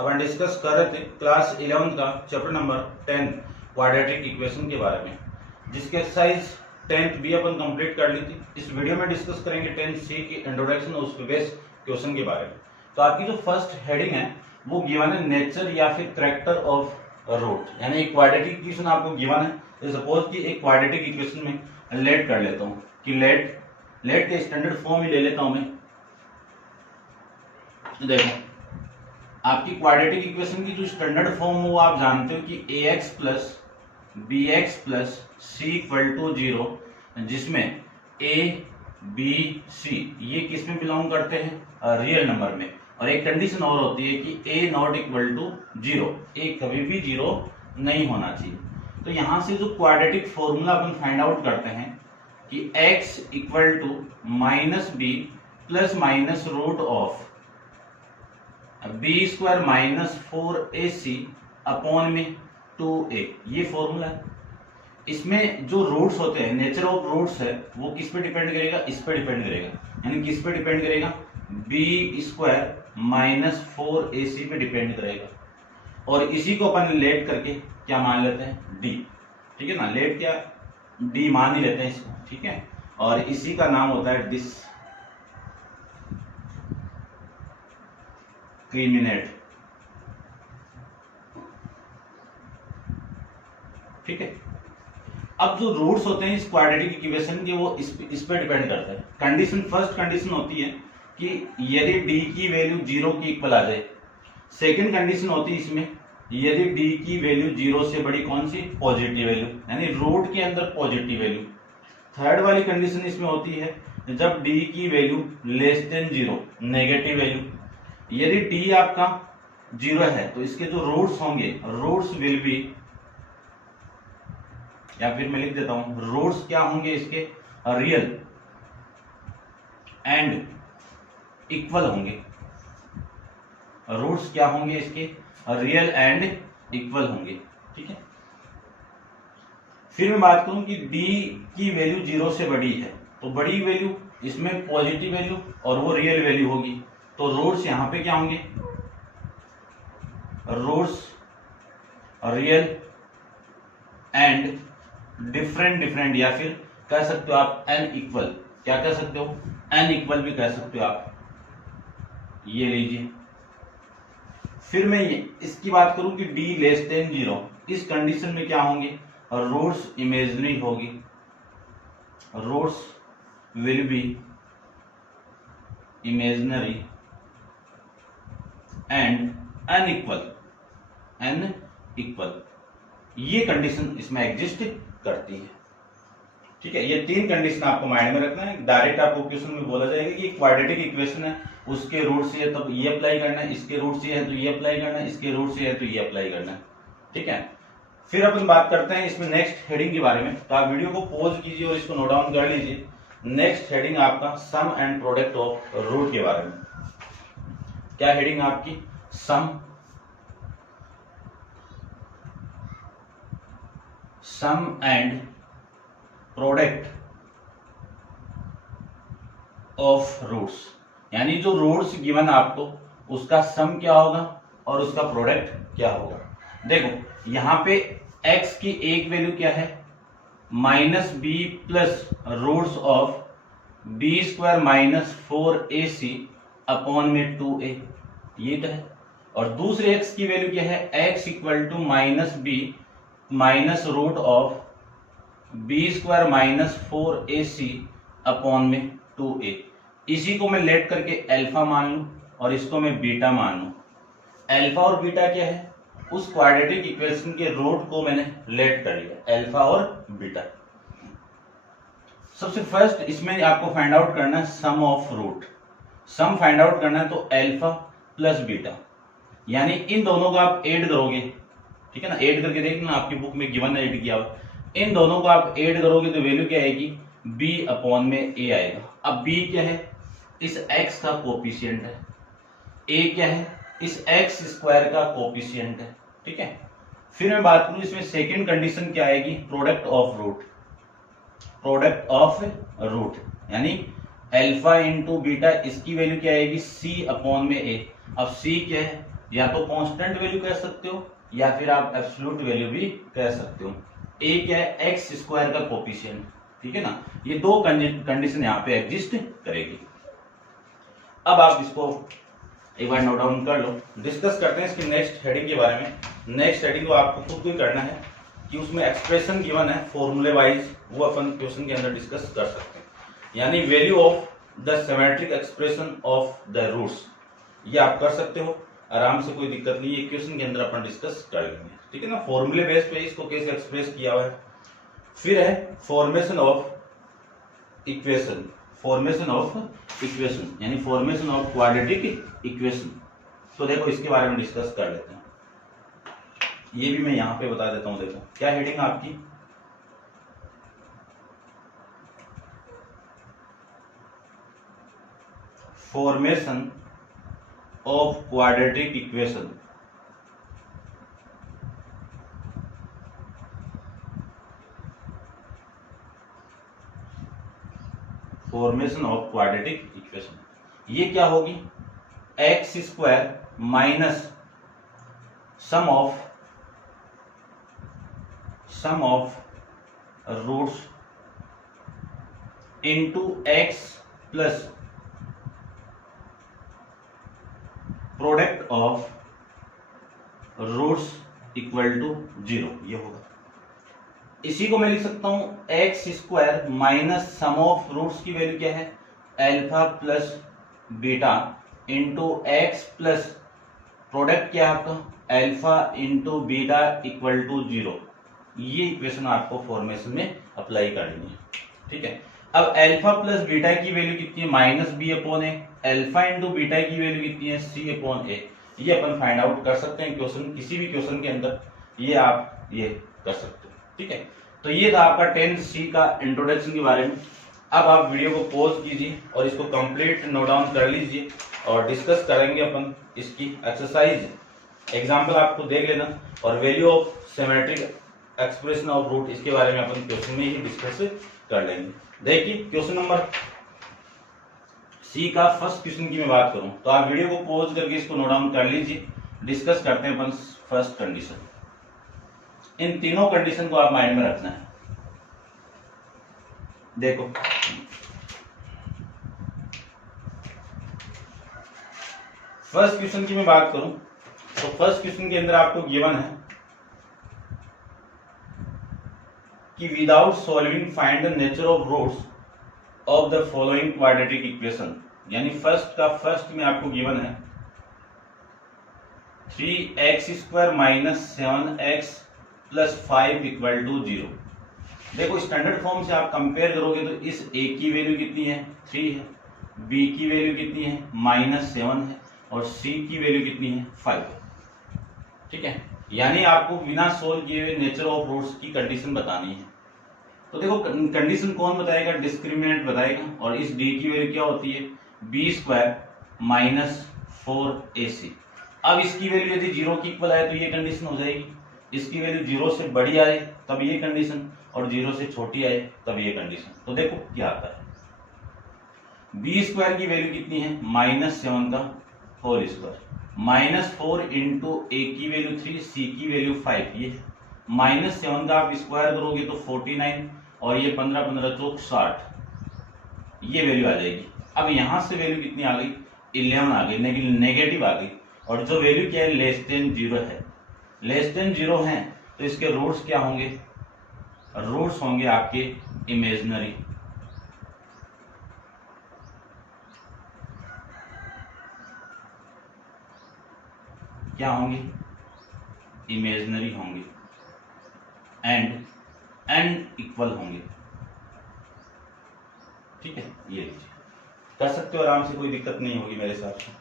अपन discuss कर रहे थे क्लास 11 का चैप्टर नंबर 10 क्वाड्रेटिक इक्वेशन के बारे में, जिसके एक्सरसाइज 10th भी अपन कंप्लीट कर ली थी। इस वीडियो में डिस्कस करेंगे 10C की इंट्रोडक्शन और उसके बेस क्वेश्चन के बारे में। तो आपकी जो फर्स्ट हेडिंग है वो गिवन है नेचर या फिर कैरेक्टर ऑफ रूट, यानी एक क्वाड्रेटिक इक्वेशन आपको गिवन है। सपोज कि एक क्वाड्रेटिक इक्वेशन में लेट कर लेता हूँ कि लेट के स्टैंडर्ड फॉर्म ही ले लेता हूँ मैं। देखो आपकी क्वाड्रेटिक इक्वेशन की जो स्टैंडर्ड फॉर्म वो आप जानते हो कि ax plus bx plus c equal to 0, जिसमें a b c ये किस में बिलोंग करते हैं, रियल नंबर में। और एक कंडीशन और होती है कि a not equal to 0, a कभी भी 0 नहीं होना चाहिए। तो यहां से जो क्वाड्रेटिक फॉर्मूला अपन फाइंड आउट करते हैं कि x equal to minus b plus minus root of b square minus 4ac upon में 2a, ये फॉर्मूला है। इसमें जो रूट्स होते हैं, नेचर ऑफ रूट्स है, वो किस पे डिपेंड करेगा, इस पे डिपेंड करेगा। यानी किस पे डिपेंड करेगा, बी स्क्वायर माइनस 4ac पे डिपेंड करेगा। और इसी को अपन लेट करके क्या मान लेते हैं, d, ठीक है ना। लेट क्या, d मान ही लेते हैं इसको, ठीक है। और इसी का नाम होता है डिस्क्रिमिनेट, ठीक है। अब जो रूट्स होते हैं इस क्वाड्रेटिक इक्वेशन के वो इस पे डिपेंड करता है। कंडीशन, फर्स्ट कंडीशन होती है कि यदि d की वैल्यू 0 की इक्वल आ जाए। सेकंड कंडीशन होती है इसमें यदि d की वैल्यू 0 से बड़ी, कौन सी, पॉजिटिव वैल्यू, यानी रूट के अंदर पॉजिटिव वैल्यू। थर्ड वाली कंडीशन इसमें होती है जब d की value less than 0, negative value. यदि d आपका 0 है तो इसके जो रूट्स होंगे, रूट्स विल बी, या फिर मैं लिख देता हूं, रूट्स क्या होंगे इसके, रियल एंड इक्वल होंगे। रूट्स क्या होंगे इसके, रियल एंड इक्वल होंगे, ठीक है। फिर मैं बात करूं कि d की वैल्यू 0 से बड़ी है, तो बड़ी वैल्यू इसमें पॉजिटिव वैल्यू और वो रियल वैल्यू होगी। तो रूट्स यहां पे क्या होंगे, रूट्स रियल एंड डिफरेंट, या फिर कह सकते हो आप n इक्वल, क्या कह सकते हो, n इक्वल भी कह सकते हो आप, ये लीजिए। फिर मैं इसकी बात करूं कि d लेस देन 0, इस कंडीशन में क्या होंगे, रूट्स इमेजिनरी होगी, roots will be imaginary and n equal, ये कंडीशन इसमें एग्जिस्ट करती है, ठीक है। ये तीन कंडीशन आपको माइंड में रखना है। डायरेक्ट आपको क्वेश्चन में बोला जाएगा कि क्वाड्रेटिक इक्वेशन है, उसके रूट्स ये, तब ये अप्लाई करना है, इसके रूट्स ये है तो ये अप्लाई करना है, इसके रूट्स ये है तो ये अप्लाई करना है, ठीक है। फिर अपन बात करते हैं इसमें नेक्स्ट हेडिंग के बारे में। तो आप वीडियो को पॉज कीजिए और इसको नोट डाउन कर लीजिए। नेक्स्ट हेडिंग आपका सम एंड प्रोडक्ट ऑफ रूट के बारे में। क्या हेडिंग आपकी, सम एंड प्रोडक्ट ऑफ रूट्स, यानी जो रूट्स गिवन आपको उसका सम क्या होगा और उसका प्रोडक्ट क्या होगा। देखो यहां पे x की एक वैल्यू क्या है, minus b plus roots of b square minus 4ac upon में 2a, ये तो है। और दूसरे x की वैल्यू क्या है, x equal to minus b minus root of b square minus 4ac upon में 2a। इसी को मैं लेट करके अल्फा मान लूं और इसको मैं बीटा मान लूं। अल्फा और बीटा क्या है, उस क्वाड्रेटिक इक्वेशन के रूट को मैंने लेट कर लिया, अल्फा और बीटा। सबसे फर्स्ट इसमें आपको फाइंड आउट करना है sum of root. Sum find out करना है तो अल्फा प्लस बीटा, यानी इन दोनों को आप ऐड करोगे, ठीक है ना। ऐड करके देखना, आपकी बुक में गिवन है ऐड किया हुआ। इन दोनों को आप ऐड करोगे तो वैल्यू क्या आएगी, b अपॉन में a आएगा। अब b क्या है, इस x का कोफिशिएंट है, a क्या है, इस x स्क्वायर का कोफिशिएंट है, ठीक है। फिर मैं बात करूं इसमें सेकंड कंडीशन क्या आएगी, product of root. Product of root यानी अल्फा इंटू बीटा, इसकी वैल्यू क्या आएगी, c अपॉन में a। अब c क्या है, या तो कांस्टेंट वैल्यू कह सकते हो या फिर आप एब्सोल्यूट वैल्यू भी कह सकते हो। ए क्या है, एक्स स्क्वायर का कोफिशिएंट, ठीक है ना। ये दो कंडीशन यहाँ पे एग्जिस्ट करेगी। अब आप इसको एक बार नोट डाउन कर लो। डिस्कस करते हैं इसकी नेक्स्ट हेडिंग के बारे में। नेक्स्ट हेडिंग को आपको खुद को ही करना है कि उसमें एक्सप्रेशन गिवन है फॉर्मूले वाइज, वो अपन क्वेश्चन के अंदर डिस्कस कर सकते हैं। यानी value of the symmetric expression of the roots, ये आप कर सकते हो आराम से, कोई दिक्कत नहीं है। क्वेश्चन के अंदर अपन डिस्कस कर लेंगे, ठीक है ना। फॉर्मूले बेस पे इसको कैसे एक्सप्रेस किया हुआ है। फिर है formation of equation, formation of equation यानी फॉर्मेशन ऑफ क्वाड्रेटिक इक्वेशन। तो देखो इसके बारे में डिस्कस कर लेते हैं। ये भी मैं यहां पे बता देता हूं। देखो क्या हेडिंग आपकी, formation of quadratic equation. Formation of quadratic equation ये क्या होगी, x square minus sum of roots into x plus product of roots equal to 0, ये होगा। इसी को मैं लिख सकता हूं x square minus sum of roots की वैल्यू क्या है, alpha plus beta into x plus product क्या है आपका, alpha into beta equal to 0। ये इक्वेशन आपको फॉर्मेशन में अप्लाई करनी है, ठीक है। अब अल्फा प्लस बीटा की वैल्यू कितनी है, माइनस बी अपॉन ए। अल्फा इंटू बीटा की वैल्यू कितनी है, सी अपॉन ए। ये अपन फाइंड आउट कर सकते हैं क्वेश्चन, किसी भी क्वेश्चन के अंदर ये आप ये कर सकते हो, ठीक है। तो ये था आपका 10C का इंट्रोडक्शन के बारे में। अब आप वीडियो को पॉज कीजिए और इसको कंप्लीट नोट डाउन कर लीजिए और डिस्कस करेंगे अपन इसकी एक्सरसाइज। एग्जाम्पल आपको देख लेना और value of symmetric expression of root, इसके बारे में अपन क्वेश्चन में ही डिस्कस कर लेंगे। देखिए क्वेश्चन नंबर सी का फर्स्ट क्वेश्चन की मैं बात करूं तो आप वीडियो को पॉज करके इसको नोट डाउन कर लीजिए। डिस्कस करते हैं अपन फर्स्ट कंडीशन। इन तीनों कंडीशन को आप माइंड में रखना है। देखो फर्स्ट क्वेश्चन की मैं बात करूं तो फर्स्ट क्वेश्चन के अंदर आपको गिवन है कि without solving find the nature of roots of the following quadratic equation. यानी फर्स्ट में आपको गिवन है 3x² minus 7x plus 5 equal to 0। देखो स्टैंडर्ड फॉर्म से आप कंपेयर करोगे तो इस a की वैल्यू कितनी है, 3 है, b की वैल्यू कितनी है, -7 है, और c की वैल्यू कितनी है, 5 है, ठीक है। यानी आपको बिना सोल्व किए हुए नेचर ऑफ रूट्स की कंडीशन बतानी है। तो देखो कंडीशन कौन बताएगा, डिस्क्रिमिनेंट बताएगा। और इस d की वैल्यू क्या होती है, b² माइनस 4ac। अब इसकी वैल्यू यदि 0 की इक्वल आए तो ये कंडीशन हो जाएगी, इसकी वैल्यू 0 से बड़ी आए तब ये कंडीशन, और 0 से छोटी आए तब ये कंडीशन। तो देखो क्या आता है, b² की वैल्यू कितनी है, -7 का होल स्क्वायर, -4 इंटू a की वैल्यू 3, c की वैल्यू 5। ये -7 का आप स्क्वायर करोगे तो 49, और ये 15 15 चौक 60, ये वैल्यू आ जाएगी। अब यहां से वैल्यू कितनी आ गई, 11 आ गई, नेगेटिव आ गई। और जो वैल्यू क्या है, लेस देन 0 है। लेस देन 0 है तो इसके रूट्स क्या होंगे, रूट्स होंगे आपके इमेजिनरी। क्या होंगे, इमेजिनरी होंगे, एंड n इक्वल होंगे, ठीक है। ये कर सकते हो आराम से, कोई दिक्कत नहीं होगी मेरे हिसाब से,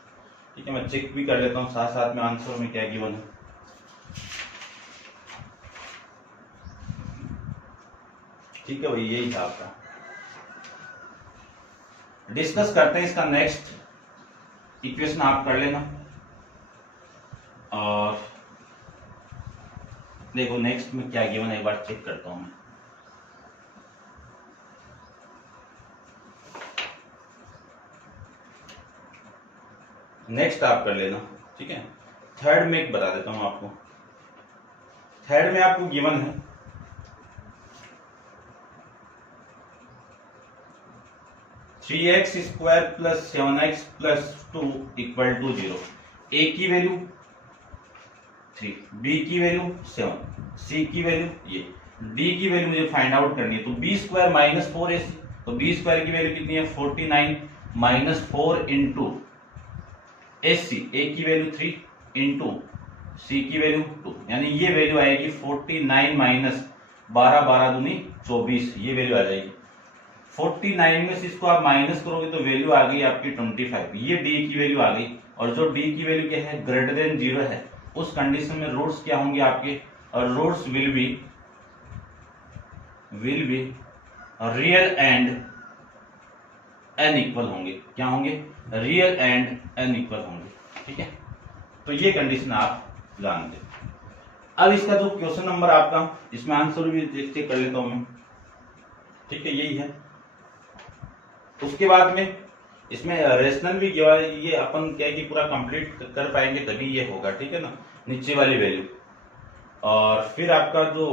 ठीक है। मैं चेक भी कर लेता हूँ साथ साथ में आंसर में क्या गिवन है। ठीक है भाई, यही था आपका। डिस्कस करते हैं इसका नेक्स्ट इक्वेशन, आप कर लेना। और देखो नेक्स्ट में क्या गिवन है, एक बार चेक करता हूं मैं। नेक्स्ट आप कर लेना, ठीक है। थर्ड में एक बता देता हूं आपको। थर्ड में आपको गिवन है 3x² + 7x + 2 = 0। a की वैल्यू 3, b की वैल्यू 7, c की वैल्यू ये, d की वैल्यू मुझे फाइंड आउट करनी है। तो b² - 4ac, तो b² की वैल्यू कितनी है 49 - 4 इंटू ac, a की वैल्यू 3 इंटू c की वैल्यू 2, यानी ये वैल्यू आएगी 49 - 12, 12 दूनी 24, ये वैल्यू आ जाएगी। 49 में से इसको आप माइनस करोगे तो वैल्यू आ गई आपकी 25, ये d की वैल्यू आ गई। और जो d की वैल्यू क्या है ग्रेटर देन 0 है, उस कंडीशन में रूट्स क्या होंगे आपके, और roots will be real and unequal होंगे। क्या होंगे, रियल एंड अनइक्वल होंगे। ठीक है, तो ये कंडीशन आप जानते हैं। अब इसका जो क्वेश्चन नंबर आपका, इसमें आंसर भी चेक कर लेता हूं मैं। ठीक है, यही है। उसके बाद में इसमें रेशनल भी ये अपन क्या है कि पूरा कंप्लीट कर पाएंगे तभी ये होगा। ठीक है ना, नीचे वाली वैल्यू। और फिर आपका जो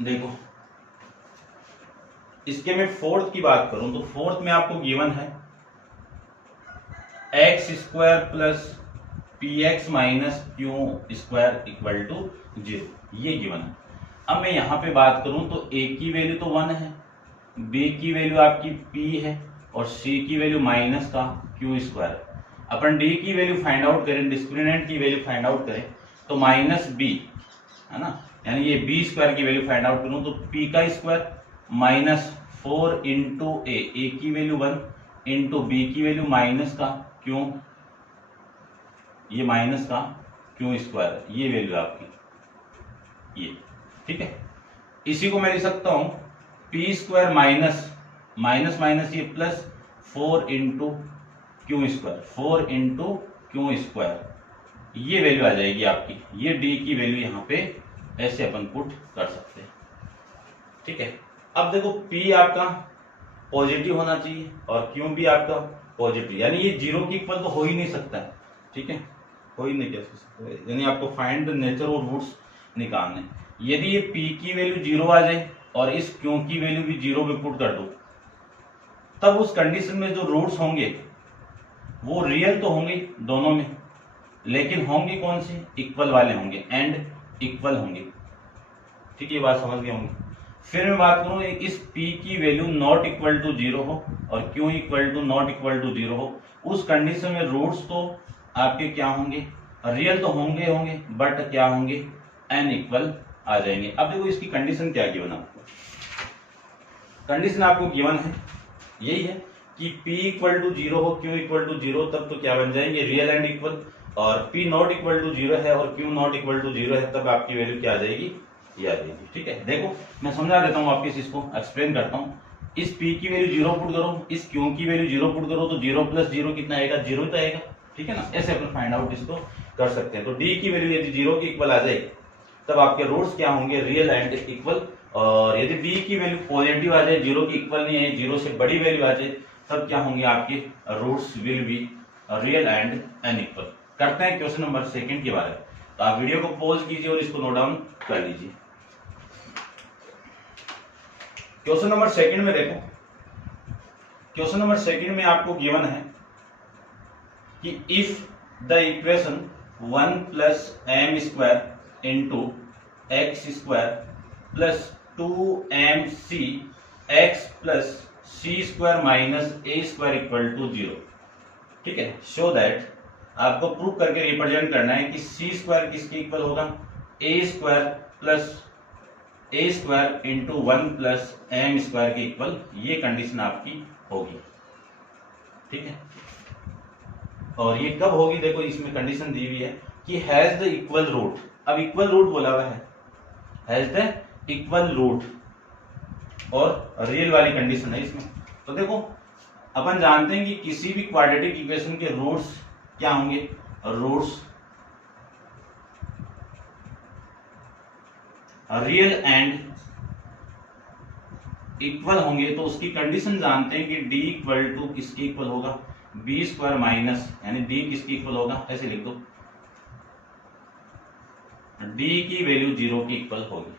देखो, इसके मैं फोर्थ की बात करूं तो फोर्थ में आपको गिवन है x² + px - q² = 0, ये गिवन है। अब मैं यहां पे बात करूं तो a की वैल्यू तो 1 है, b की वैल्यू आपकी p है, और c की वैल्यू माइनस का q²। अपन d की वैल्यू फाइंड आउट करें, डिस्क्रिमिनेंट की वैल्यू फाइंड आउट करें तो -b है ना, यानी ये b² की वैल्यू फाइंड आउट करूं तो p² - 4 इंटू a की वैल्यू 1 इंटू b की वैल्यू माइनस का क्यों, ये माइनस का q², ये वैल्यू आपकी ये। ठीक है, इसी को मैं लिख सकता हूं p² माइनस माइनस ये plus 4 into q², 4 into q², ये वैल्यू आ जाएगी आपकी। ये d की वैल्यू यहाँ पे ऐसे अपन पुट कर सकते हैं। ठीक है, अब देखो p आपका पॉजिटिव होना चाहिए और q भी आपका पॉजिटिव, यानी ये 0 के इक्वल तो हो ही नहीं सकता है। ठीक है, हो ही नहीं कह सकता, यानी आपको फाइंड द नेचर और रूट्स निकालने। यदि ये p की वैल्यू 0 आ जाए और इस q की वैल्यू भी 0 पे पुट कर दो, तब उस कंडीशन में जो रूट्स होंगे वो रियल तो होंगे दोनों में, लेकिन होंगे कौन से, इक्वल वाले होंगे, एंड इक्वल होंगे। ठीक है, ये बात समझ गए होंगे। फिर मैं बात करूं इस p की वैल्यू नॉट इक्वल टू 0 हो और q equal to not equal to 0 हो, उस कंडीशन में रूट्स तो आपके क्या होंगे, रियल तो होंगे बट क्या होंगे, अनइक्वल आ जाएंगे। अब देखो इसकी कंडीशन क्या गिवन आपको, कंडीशन आपको गिवन है यही है कि p इक्वल टू 0 हो, q इक्वल टू 0, तब तो क्या बन जाएंगे, रियल एंड इक्वल। और p नॉट इक्वल टू 0 है और q नॉट इक्वल टू 0 है, तब आपकी वैल्यू क्या आ जाएगी, ये आ जाएगी। ठीक है, देखो मैं समझा देता हूँ वापिस, इसको एक्सप्लेन करता हूँ। इस p की वैल्यू 0 पुट करो, इस q की वैल्यू 0 पुट करो, तो 0 + 0 कितना आएगा, 0 ही तो आएगा। ठीक है ना, ऐसे अपन फाइंड आउट इसको कर सकते हैं। तो d की वैल्यू यदि 0 के इक्वल आ जाए तब आपके रूट्स क्या होंगे, रियल एंड इक्वल। और यदि d की वैल्यू पॉजिटिव आ जाए, 0 के इक्वल नहीं है, 0 से बड़ी वैल्यू आ जाए, तब क्या होंगे आपके roots will be real and unequal. करते हैं क्वेश्चन नंबर 2 के बारे में। तो आप वीडियो को पॉज कीजिए और इसको नोट डाउन कर लीजिए। क्वेश्चन नंबर 2 में देखो, क्वेश्चन नंबर 2 में आपको गिवन है कि if the equation 1 + m² into x² plus 2mc x plus c² minus a² equal to 0। ठीक है, शो दैट, आपको प्रूव करके रिप्रेजेंट करना है कि c² किसके इक्वल होगा, a² plus a² into 1 plus m² के इक्वल, ये कंडीशन आपकी होगी। ठीक है, और ये कब होगी, देखो इसमें कंडीशन दी हुई है कि हैज द इक्वल रूट। अब इक्वल रूट बोला हुआ है, हैज द इक्वल रूट, और रियल वाली कंडीशन है इसमें। तो देखो अपन जानते हैं कि किसी भी क्वाड्रेटिक इक्वेशन के रूट्स क्या होंगे, रूट्स रियल एंड इक्वल होंगे तो उसकी कंडीशन जानते हैं कि डी इक्वल टू किसके इक्वल होगा, बी स्क्वायर माइनस, यानी डी किसके इक्वल होगा, ऐसे लिख दो, डी की वैल्यू 0 की इक्वल होगी।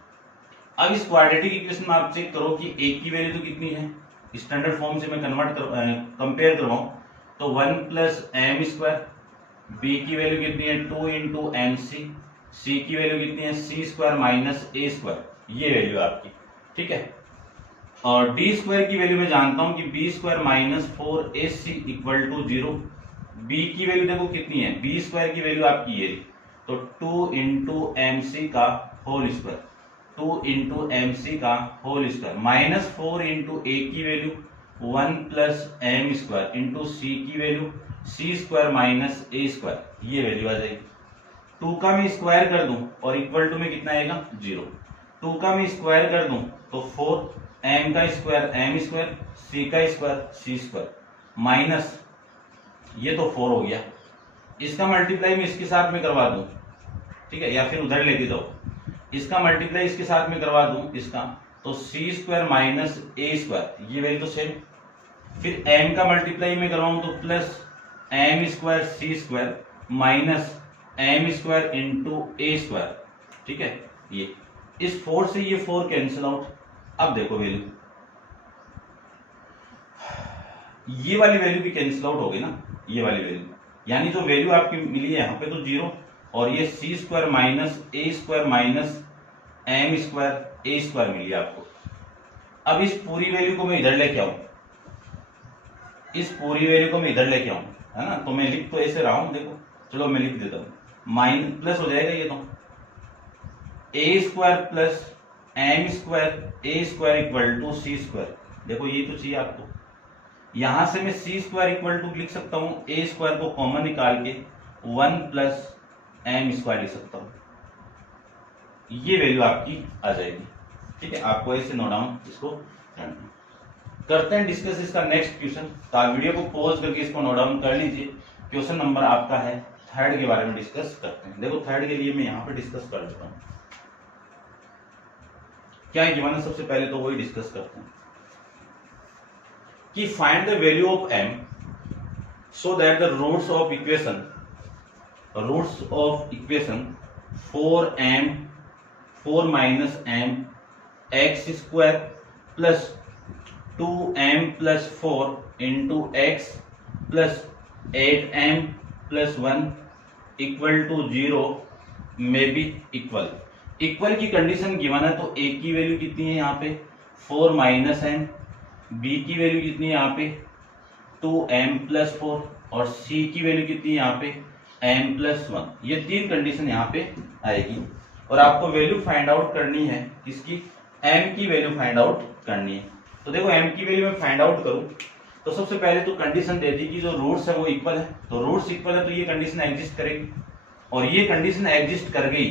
अब इस क्वाड्रेटिक इक्वेशन में आप चेक करो कि ए की वैल्यू तो कितनी है, स्टैंडर्ड फॉर्म से मैं कंपेयर करवाऊं तो 1 प्लस एम स्क्वायर, बी की वैल्यू कितनी है 2 इंटू एम सी की वैल्यू कितनी है सी स्क्वायर माइनस ए स्क्वायर, ये वैल्यू आपकी, ठीक है। और डी स्क्वायर की वैल्यू मैं जानता हूं कि b square minus 4ac equal to 0, b की वैल्यू देखो कितनी है, बी स्क्वायर की वैल्यू आपकी ये, तो 2 इंटू एम सी का whole square, 2 into M C का whole square minus 4 into A की value 1 plus M square into C की value C square minus A square, ये वैल्यू आ जाएगी। 2 का मैं स्क्वायर कर दूं और इक्वल टू में कितना आएगा 0, 2 का मैं स्क्वायर कर दूं तो 4, एम का स्क्वायर एम स्क्वायर, सी का स्क्वायर सी स्क्वायर माइनस, ये तो 4 हो गया, इसका मल्टीप्लाई मैं इसके साथ में करवा दूं, ठीक है, या फिर उधर लेके जाओ, इसका मल्टीप्लाई इसके साथ में करवा दूं इसका, तो C square minus A square, ये वैल्यू तो सेम, फिर एम का मल्टीप्लाई में करवाऊं तो plus M square C square minus M square into A square, ठीक है। ये इस 4 से ये 4 कैंसिल आउट। अब देखो वैल्यू, ये वाली वैल्यू भी कैंसिल आउट हो गई ना, ये वाली वैल्यू, यानी जो वैल्यू आपकी मिली है यहाँ पे तो 0, और ये सी square minus A square minus M square A square मिली आपको। अब इस पूरी वैल्यू को मैं इधर लेके आऊं, इस पूरी वैल्यू को मैं इधर लेके आऊं, है ना, तो मैं लिख तो ऐसे रहा हूं, देखो चलो मैं लिख देता हूं, माइन प्लस हो जाएगा ये तो A square plus M square A square equal to C square, देखो ये तो चाहिए आपको, यहां से मैं सी स्क्वायर इक्वल टू लिख सकता हूं ए स्क्वायर को कॉमन निकाल के 1 प्लस एम स्क्वायर लिख सकता हूं, ये वैल्यू आपकी आ जाएगी, ठीक है। आपको ऐसे नोट डाउन इसको करते हैं डिस्कस इसका नेक्स्ट क्वेश्चन, तो आप वीडियो को पॉज करके इसको नोट डाउन कर लीजिए। क्वेश्चन नंबर आपका है 3rd के बारे में डिस्कस करते हैं। देखो 3rd के लिए मैं यहाँ पे डिस्कस कर देता हूँ, क्या है गिवन है, सबसे पहले तो वही डिस्कस करते हैं कि find the value of m so that the roots of equation 4m 4 minus m x square plus 2m plus 4 into x plus 8m plus 1 equal to 0 में बी इक्वल। इक्वल की कंडीशन गिवन है तो a की value कितनी है यहाँ पे 4 minus m, b की वैल्यू कितनी है यहाँ पे 2m प्लस 4 और c की वैल्यू कितनी है यहाँ पे m प्लस 1, ये 3 कंडीशन यहाँ पे आएगी और आपको वैल्यू फाइंड आउट करनी है किसकी, m की वैल्यू फाइंड आउट करनी है। तो देखो m की वैल्यू मैं फाइंड आउट करूं तो सबसे पहले तो कंडीशन दे दी कि जो रूट्स है वो इक्वल है, तो रूट्स इक्वल है तो ये कंडीशन एग्जिस्ट करेगी और ये कंडीशन एग्जिस्ट कर गई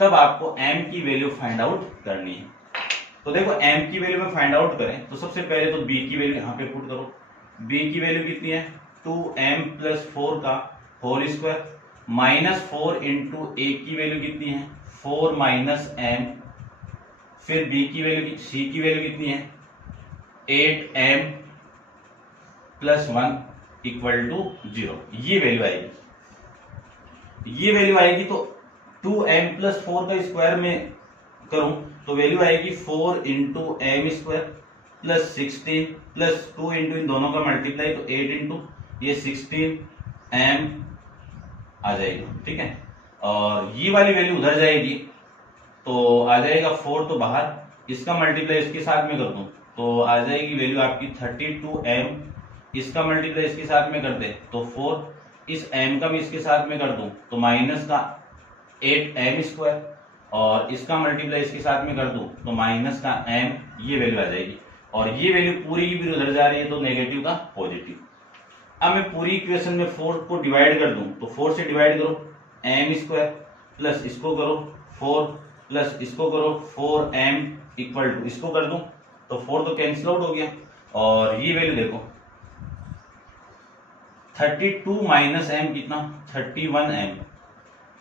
तब आपको m की वैल्यू फाइंड आउट करनी है। तो देखो m की वैल्यू में फाइंड आउट करें तो सबसे पहले तो b की वैल्यू यहाँ पे पुट करो, b की वैल्यू कितनी है 2m प्लस 4 का whole square minus 4 into a की वैल्यू कितनी है 4 माइनस m, फिर b की वैल्यू c की वैल्यू कितनी है 8m प्लस 1 इक्वल टू 0, ये वैल्यू आएगी। ये वैल्यू आएगी तो 2m प्लस 4 का स्क्वायर में करूं तो वैल्यू आएगी 4 इंटू एम स्क्वायर प्लस 16 प्लस 2 इंटू इन दोनों का मल्टीप्लाई तो 8 इंटू ये 16 m आ जाएगी, ठीक है। और ये वाली वैल्यू उधर जाएगी तो आ जाएगा 4 तो बाहर, इसका मल्टीप्लाई इसके साथ में कर दूं तो आ जाएगी वैल्यू आपकी 32m, इसका मल्टीप्लाई इसके साथ में कर दे तो 4, इस m का भी इसके साथ में कर दूं तो माइनस का 8m स्क्वायर और इसका मल्टीप्लाई इसके साथ में कर दूं तो माइनस का m, ये वैल्यू आ जाएगी और ये वैल्यू पूरी की पूरी उधर जा रही है तो नेगेटिव का पॉजिटिव। अब मैं पूरी इक्वेशन में 4 को डिवाइड कर दूं तो 4 से डिवाइड करो m स्क्वायर प्लस इसको करो 4 प्लस इसको करो 4m इक्वल टू इसको कर दूं तो 4 तो कैंसिल आउट हो गया और ये वैल्यू देखो 32 माइनस m कितना 31m,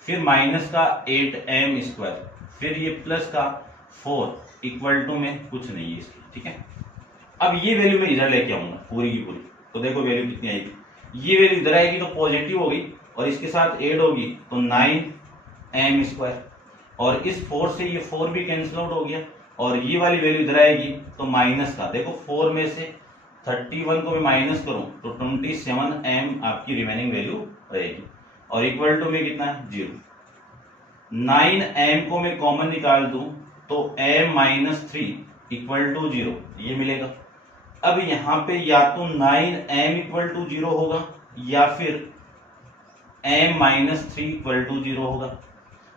फिर माइनस का 8m स्क्वायर, फिर ये प्लस का 4 इक्वल टू में कुछ नहीं है इसकी, ठीक है। अब ये वैल्यू मैं इधर लेके आऊंगा पूरी की पूरी, तो देखो वैल्यू कितनी आएगी, ये वैल्यू इधर आएगी तो पॉजिटिव होगी और इसके साथ ऐड होगी तो 9m², और इस 4 से ये 4 भी कैंसिल आउट हो गया, और ये वाली वैल्यू इधर आएगी तो माइनस का, देखो 4 में से 31 को मैं माइनस करूं तो 27m आपकी रिमेनिंग वैल्यू रहेगी, और इक्वल टू में कितना है 0। 9m को मैं कॉमन निकाल दूं तो m-3 इक्वल टू 0 ये मिलेगा। अब यहां पे या तो 9m इक्वल टू 0 होगा या फिर m-3 इक्वल टू 0 होगा।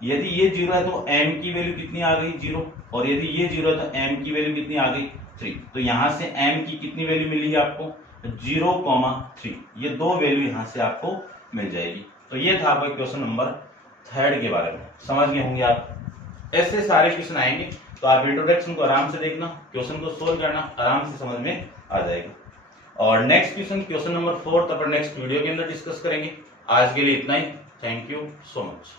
यदि ये 0 है तो m की वैल्यू कितनी आ गई 0, और यदि ये 0 है तो m की वैल्यू कितनी आ गई 3। तो यहां से m की कितनी वैल्यू मिली आपको 0,3, ये दो वैल्यू यहां से आपको मिल जाएगी। तो ये था आपका क्वेश्चन नंबर 3 के बारे में, समझ गए होंगे आप। ऐसे सारे क्वेश्चन आएंगे तो आप इंट्रोडक्शन को आराम से देखना, क्वेश्चन को सोल्व करना, आराम से समझ में आ जाएगा। और नेक्स्ट क्वेश्चन नंबर 4 तब नेक्स्ट वीडियो के अंदर डिस्कस करेंगे। आज के लिए इतना ही, थैंक यू सो मच।